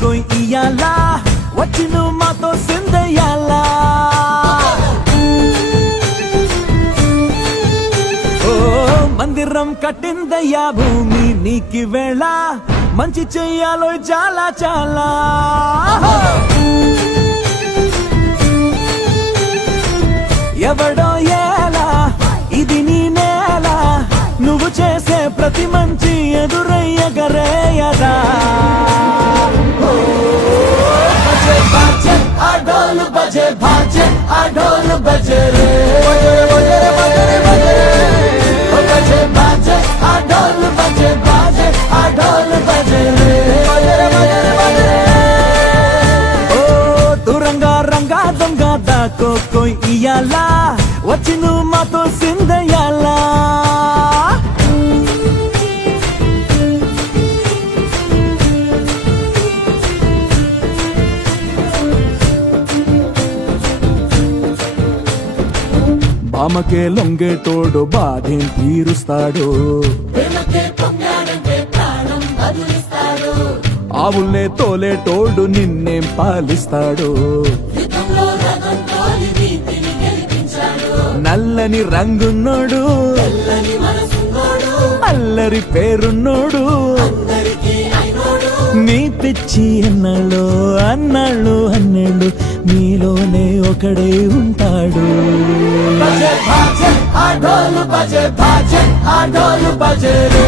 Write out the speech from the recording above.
कोई इयाला वच्चिनु मातो सिंदयाला ओ मंदिरम कट्टिंदय्या भूमि नीकी वेళ मंची చెయ్యాలో చాలా చాలా ఎవడో ఎలా ఇది నీ నేల నువ్వు చేసే ప్రతి మంచి ఎదురయ్యగరేయదా बजे भाजे आढोल बजे रे बजे भाजे आढोल बजे बाजे आढोल बजे रे ओ दुरंगा रंगा दंगा दाको कोई इयाला वच्चिनु मातो सिंदयाला బామకే లొంగేటోడు బాధేం తీరుస్తాడు ఆవుల్నే తోలేటోడు నిన్నేం పాలిస్తాడు నల్లని రంగున్నోడు అల్లరి పేరున్నోడు నీ పిచ్చి అన్నాళ్ళు అన్నాళ్ళు అన్నేళ్ళు మీలోనే ఒకడే ఉంటాడు బజే భాజే ఆఢోలు బజే భాజే ఆఢోలు బజే రే